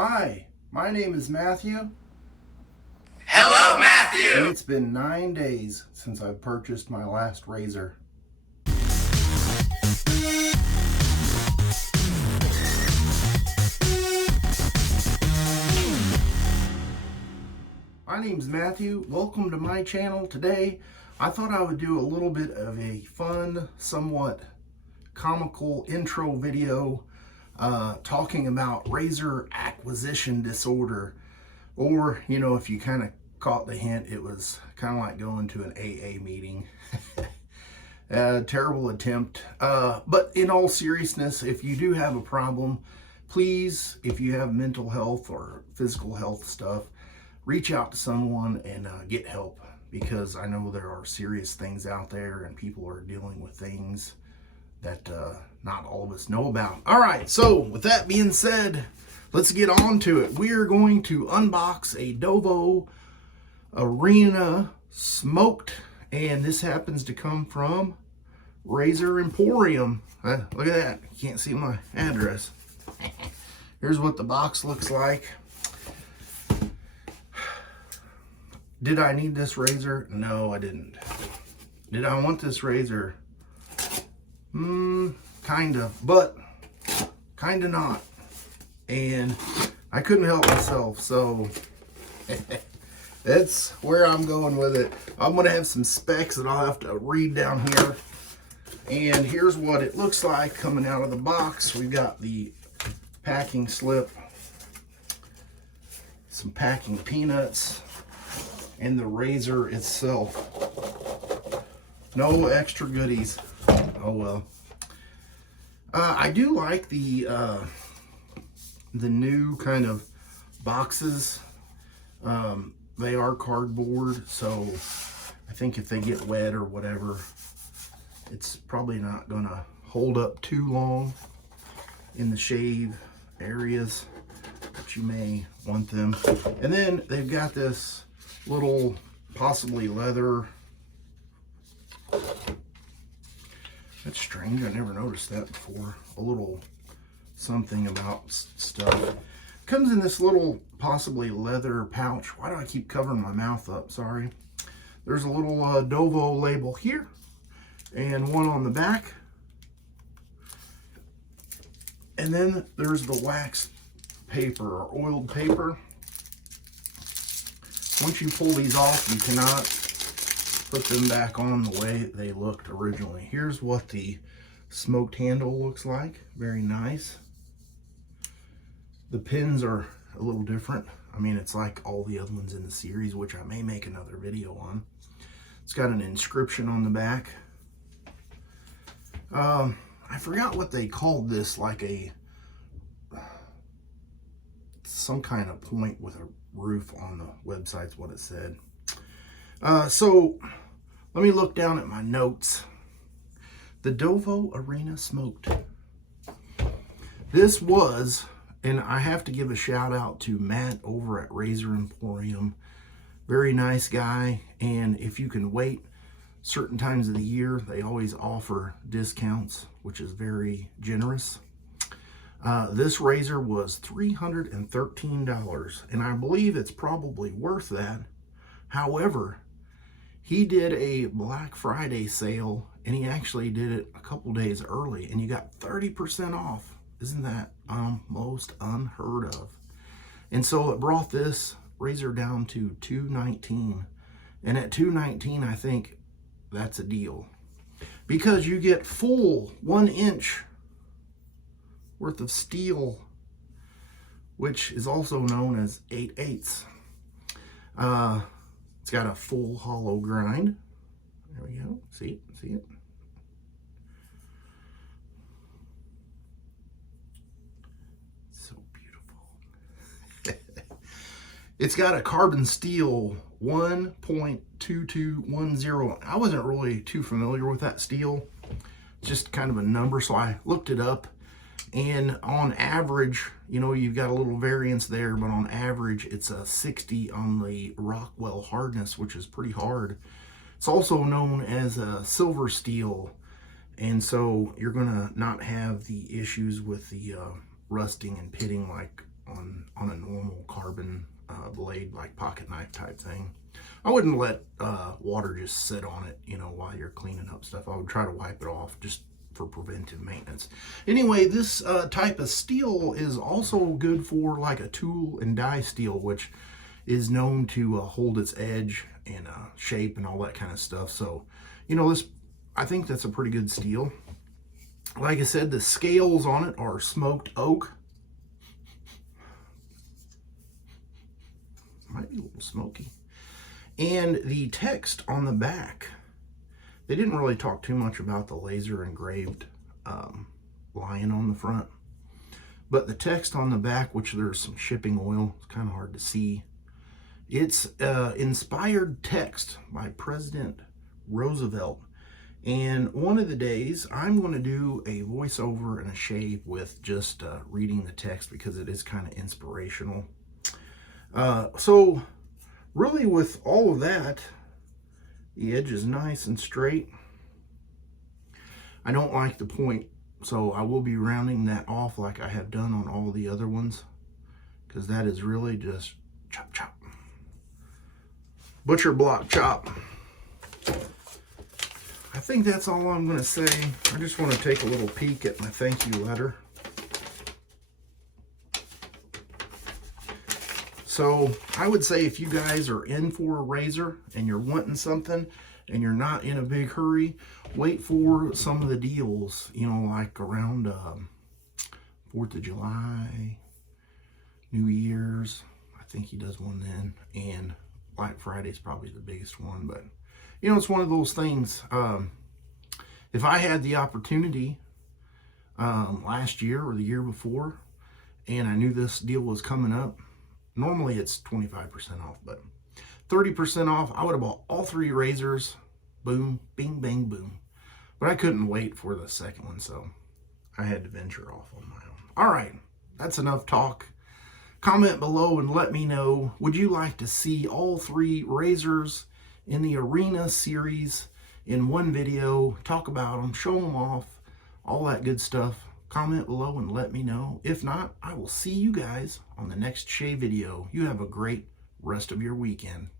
Hi, my name is Matthew. Hello, Matthew! And it's been 9 days since I've purchased my last razor. My name's Matthew. Welcome to my channel. Today, I thought I would do a little bit of a fun, somewhat comical intro video talking about razor acquisition disorder. Or, you know, if you kind of caught the hint, it was kind of like going to an AA meeting. Terrible attempt. But in all seriousness, if you do have a problem, please, if you have mental health or physical health stuff, reach out to someone and get help, because I know there are serious things out there and people are dealing with things that not all of us know about. All right, so with that being said, let's get on to it. We are going to unbox a Dovo Arena smoked, and this happens to come from Razor Emporium. Look at that, you can't see my address. Here's what the box looks like. Did I need this razor? No, I didn't. Did I want this razor? Kind of, but kind of not. And I couldn't help myself, so that's where I'm going with it. I'm gonna have some specs that I'll have to read down here. And here's what it looks like coming out of the box. We've got the packing slip, some packing peanuts, and the razor itself. No extra goodies. Oh well. I do like the new kind of boxes. They are cardboard, so I think if they get wet or whatever, it's probably not gonna hold up too long in the shave areas, but you may want them. And then they've got this little possibly leather. That's strange, I never noticed that before. A little something about stuff. Comes in this little possibly leather pouch. Why do I keep covering my mouth up? Sorry. There's a little Dovo label here and one on the back. And then there's the wax paper or oiled paper. Once you pull these off, you cannot put them back on the way they looked originally. Here's what the smoked handle looks like. Very nice. The pins are a little different. I mean, it's like all the other ones in the series, which I may make another video on. It's got an inscription on the back. I forgot what they called this, like some kind of point with a roof on the website's what it said. So let me look down at my notes. The Dovo Arena smoked. This was, and I have to give a shout out to Matt over at Razor Emporium. Very nice guy, and if you can wait certain times of the year, they always offer discounts, which is very generous. This razor was $313, and I believe it's probably worth that. However, he did a Black Friday sale, and he actually did it a couple days early, and you got 30% off. Isn't that almost unheard of? And so it brought this razor down to $219, and at $219, I think that's a deal, because you get full 1 inch worth of steel, which is also known as 8/8. It's got a full hollow grind. There we go. See it? So beautiful. It's got a carbon steel 1.2210. I wasn't really too familiar with that steel. It's just kind of a number, so I looked it up. And on average, you know, you've got a little variance there, but on average, it's a 60 on the Rockwell hardness, which is pretty hard. It's also known as a silver steel, and so you're gonna not have the issues with the rusting and pitting like on a carbon blade, like pocket knife type thing. I wouldn't let water just sit on it, you know, while you're cleaning up stuff. I would try to wipe it off just for preventive maintenance. Anyway, this type of steel is also good for like a tool and die steel, which is known to hold its edge and shape and all that kind of stuff. So, you know, this, I think that's a pretty good steel. Like I said, the scales on it are smoked oak. Might be a little smoky. And the text on the back, they didn't really talk too much about the laser engraved lion on the front. But the text on the back, which there's some shipping oil, it's kind of hard to see. It's inspired text by President Roosevelt. And one of the days, I'm going to do a voiceover and a shave with just reading the text, because it is kind of inspirational. So really, with all of that, the edge is nice and straight. I don't like the point, so I will be rounding that off like I have done on all the other ones, because that is really just chop chop. Butcher block chop. I think that's all I'm going to say. I just want to take a little peek at my thank you letter. So I would say, if you guys are in for a razor and you're wanting something and you're not in a big hurry, wait for some of the deals, you know, like around 4th of July, New Year's. I think he does one then, and Black Friday is probably the biggest one. But you know, it's one of those things. If I had the opportunity last year or the year before, and I knew this deal was coming up, normally it's 25% off, but 30% off, I would have bought all 3 razors. Boom, bing, bang, boom. But I couldn't wait for the second one, so I had to venture off on my own. All right, that's enough talk. Comment below and let me know, would you like to see all 3 razors in the Arena series in one video? Talk about them, show them off, all that good stuff. Comment below and let me know. If not, I will see you guys on the next shave video. You have a great rest of your weekend.